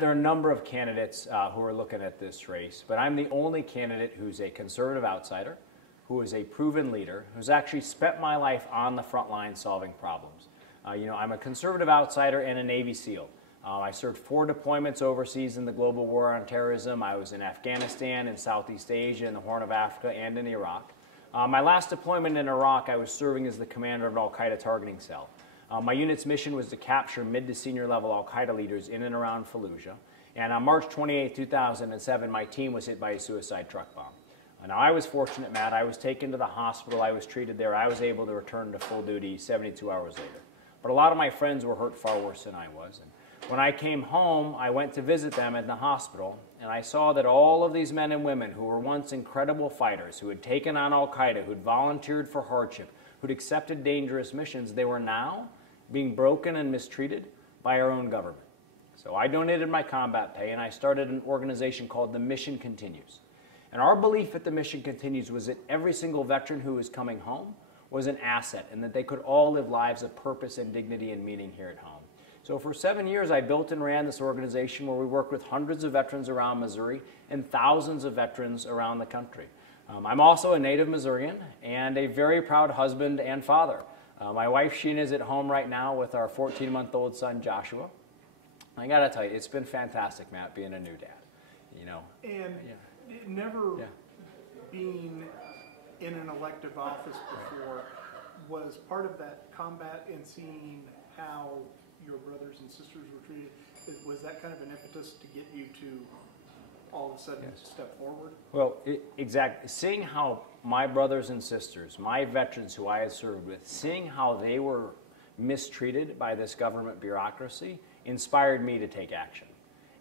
There are a number of candidates who are looking at this race, but I'm the only candidate who's a conservative outsider, who is a proven leader, who's actually spent my life on the front line solving problems. I'm a conservative outsider and a Navy SEAL. I served 4 deployments overseas in the global war on terrorism. I was in Afghanistan, in Southeast Asia, in the Horn of Africa, and in Iraq. My last deployment in Iraq, I was serving as the commander of an al-Qaeda targeting cell. My unit's mission was to capture mid to senior level al-Qaeda leaders in and around Fallujah. And on March 28, 2007, my team was hit by a suicide truck bomb. Now, I was fortunate, Matt. I was taken to the hospital. I was treated there. I was able to return to full duty 72 hours later. But a lot of my friends were hurt far worse than I was. And when I came home, I went to visit them in the hospital, and I saw that all of these men and women who were once incredible fighters, who had taken on al-Qaeda, who'd volunteered for hardship, who'd accepted dangerous missions, they were now being broken and mistreated by our own government. So I donated my combat pay, and I started an organization called The Mission Continues. And our belief at The Mission Continues was that every single veteran who was coming home was an asset, and that they could all live lives of purpose and dignity and meaning here at home. So for 7 years, I built and ran this organization where we work with hundreds of veterans around Missouri and thousands of veterans around the country. I'm also a native Missourian and a very proud husband and father. My wife, Sheena, is at home right now with our 14-month-old son, Joshua. I gotta tell you, it's been fantastic, Matt, being a new dad. And never being in an elective office before was part of that combat and seeing how your brothers and sisters were treated. Was that kind of an impetus to get you to all of a sudden step forward? Well, exactly. Seeing how my brothers and sisters, my veterans who I had served with, seeing how they were mistreated by this government bureaucracy inspired me to take action.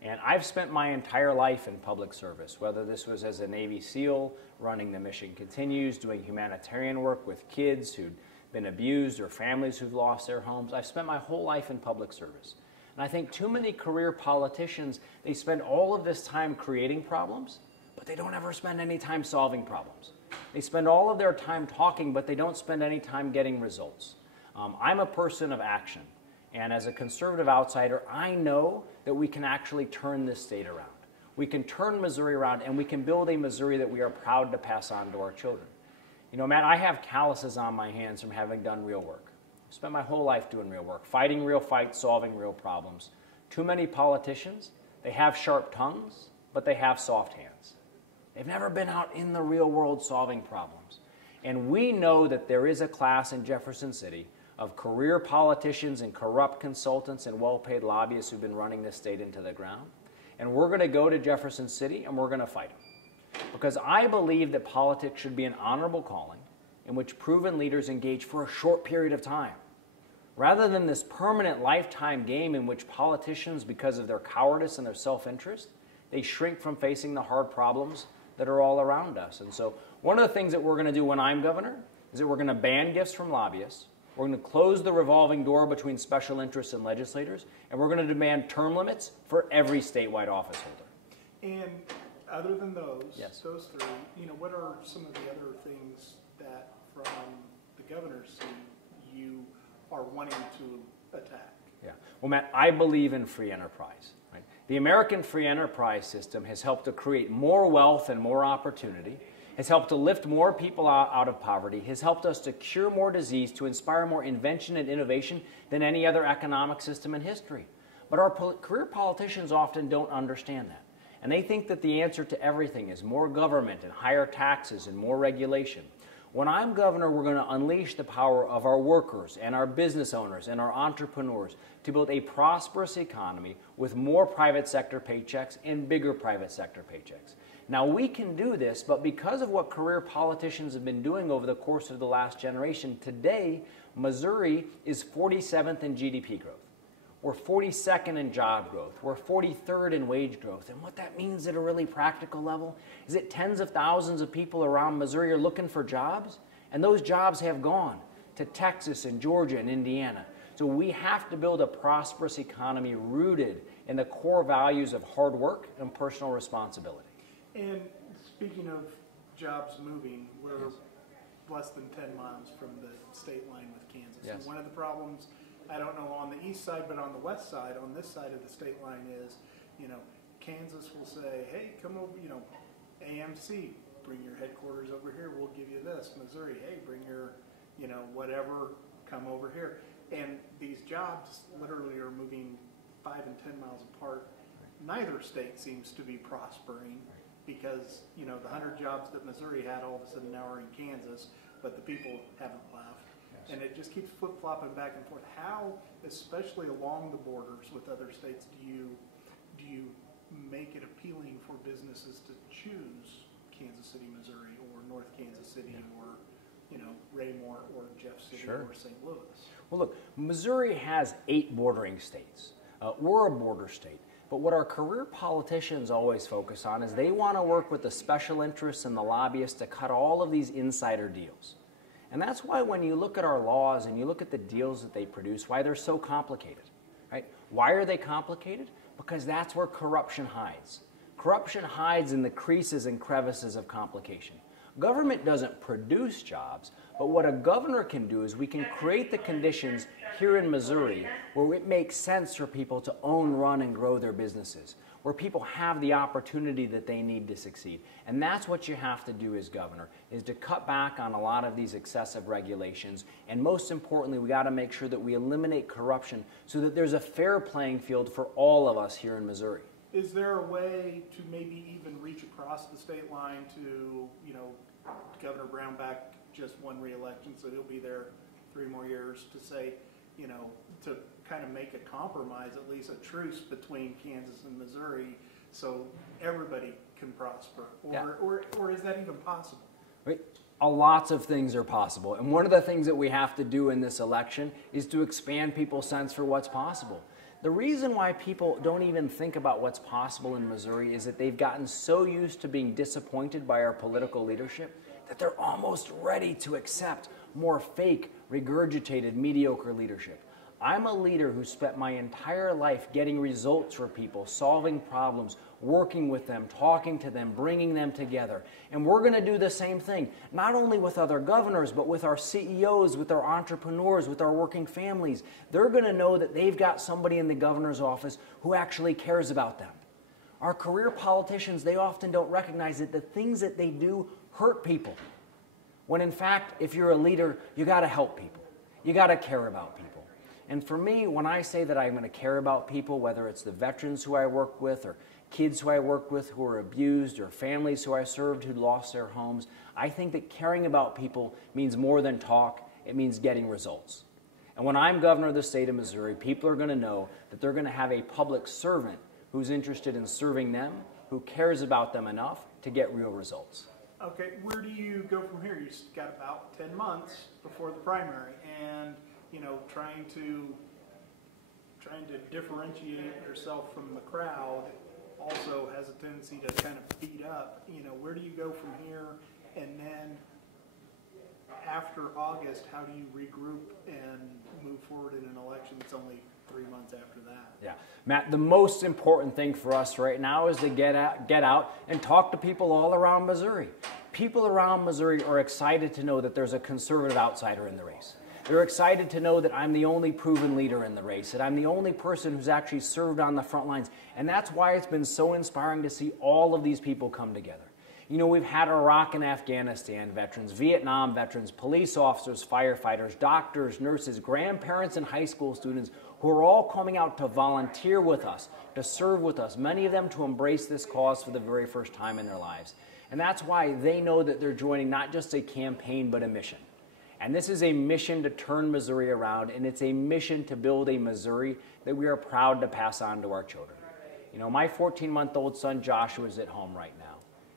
And I've spent my entire life in public service, whether this was as a Navy SEAL, running The Mission Continues, doing humanitarian work with kids who'd been abused or families who've lost their homes. I've spent my whole life in public service. And I think too many career politicians, they spend all of this time creating problems, but they don't ever spend any time solving problems. They spend all of their time talking, but they don't spend any time getting results. I'm a person of action. And as a conservative outsider, I know that we can actually turn this state around. We can turn Missouri around, and we can build a Missouri that we are proud to pass on to our children. Matt, I have calluses on my hands from having done real work. I spent my whole life doing real work, fighting real fights, solving real problems. Too many politicians, they have sharp tongues, but they have soft hands. They've never been out in the real world solving problems. And we know that there is a class in Jefferson City of career politicians and corrupt consultants and well-paid lobbyists who've been running this state into the ground. And we're going to go to Jefferson City and we're going to fight them. Because I believe that politics should be an honorable calling in which proven leaders engage for a short period of time, rather than this permanent lifetime game in which politicians, because of their cowardice and their self-interest, they shrink from facing the hard problems that are all around us. And so one of the things that we're going to do when I'm governor is that we're going to ban gifts from lobbyists. We're going to close the revolving door between special interests and legislators, and we're going to demand term limits for every statewide office holder. And other than those, those 3, what are some of the other things that from the governor's seat you are wanting to attack? Yeah. Well, Matt, I believe in free enterprise. Right? The American free enterprise system has helped to create more wealth and more opportunity, has helped to lift more people out of poverty, has helped us to cure more disease, to inspire more invention and innovation than any other economic system in history. But our career politicians often don't understand that. And they think that the answer to everything is more government and higher taxes and more regulation. When I'm governor, we're going to unleash the power of our workers and our business owners and our entrepreneurs to build a prosperous economy with more private sector paychecks and bigger private sector paychecks. Now, we can do this, but because of what career politicians have been doing over the course of the last generation, today, Missouri is 47th in GDP growth. We're 42nd in job growth. We're 43rd in wage growth. And what that means at a really practical level is that tens of thousands of people around Missouri are looking for jobs, and those jobs have gone to Texas and Georgia and Indiana. So we have to build a prosperous economy rooted in the core values of hard work and personal responsibility. And speaking of jobs moving, we're less than 10 miles from the state line with Kansas. Yes. And one of the problems, I don't know on the east side, but on the west side, on this side of the state line, is Kansas will say, hey, come over, AMC, bring your headquarters over here, we'll give you this. Missouri, hey, bring your, whatever, come over here. And these jobs literally are moving 5 and 10 miles apart. Neither state seems to be prospering because, the 100 jobs that Missouri had all of a sudden now are in Kansas, but the people haven't left. Yes. And it just keeps flip-flopping back and forth. How, especially along the borders with other states, do you make it appealing for businesses to choose Kansas City, Missouri, or North Kansas City, or Raymore, or Jeff City, or St. Louis? Well, look, Missouri has 8 bordering states. We're a border state. But what our career politicians always focus on is they want to work with the special interests and the lobbyists to cut all of these insider deals. And that's why when you look at our laws and you look at the deals that they produce, why they're so complicated, right? Why are they complicated? Because that's where corruption hides. Corruption hides in the creases and crevices of complication. Government doesn't produce jobs, but what a governor can do is we can create the conditions here in Missouri where it makes sense for people to own, run, and grow their businesses, where people have the opportunity that they need to succeed. And that's what you have to do as governor, is to cut back on a lot of these excessive regulations. And most importantly, we got to make sure that we eliminate corruption so that there's a fair playing field for all of us here in Missouri. Is there a way to maybe even reach across the state line to, Governor Brownback just won re-election, so he'll be there 3 more years, to say, to kind of make a compromise, at least a truce between Kansas and Missouri, so everybody can prosper? Or is that even possible? Right. Lots of things are possible. And one of the things that we have to do in this election is to expand people's sense for what's possible. The reason why people don't even think about what's possible in Missouri is that they've gotten so used to being disappointed by our political leadership that they're almost ready to accept more fake, regurgitated, mediocre leadership. I'm a leader who spent my entire life getting results for people, solving problems, working with them, talking to them, bringing them together. And we're going to do the same thing, not only with other governors, but with our CEOs, with our entrepreneurs, with our working families. They're going to know that they've got somebody in the governor's office who actually cares about them. Our career politicians, they often don't recognize that the things that they do hurt people. When in fact, if you're a leader, you got to help people. You got to care about people. And for me, when I say that I'm going to care about people, whether it's the veterans who I work with, or kids who I work with who are abused, or families who I served who lost their homes, I think that caring about people means more than talk. It means getting results. And when I'm governor of the state of Missouri, people are going to know that they're going to have a public servant who's interested in serving them, who cares about them enough to get real results. Okay, where do you go from here? You've got about 10 months before the primary, and trying to differentiate yourself from the crowd also has a tendency to kind of beat up. Where do you go from here? And then after August, how do you regroup and move forward in an election that's only 3 months after that? Yeah, Matt, the most important thing for us right now is to get out and talk to people all around Missouri. People around Missouri are excited to know that there's a conservative outsider in the race. They're excited to know that I'm the only proven leader in the race, that I'm the only person who's actually served on the front lines. And that's why it's been so inspiring to see all of these people come together. We've had Iraq and Afghanistan veterans, Vietnam veterans, police officers, firefighters, doctors, nurses, grandparents, and high school students who are all coming out to volunteer with us, to serve with us, many of them to embrace this cause for the very first time in their lives. And that's why they know that they're joining not just a campaign, but a mission. And this is a mission to turn Missouri around, and it's a mission to build a Missouri that we are proud to pass on to our children. My 14-month-old son Joshua is at home right now.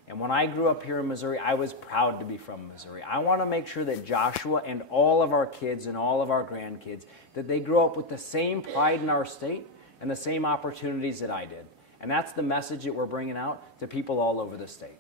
And when I grew up here in Missouri, I was proud to be from Missouri. I want to make sure that Joshua and all of our kids and all of our grandkids, that they grow up with the same pride in our state and the same opportunities that I did. And that's the message that we're bringing out to people all over the state.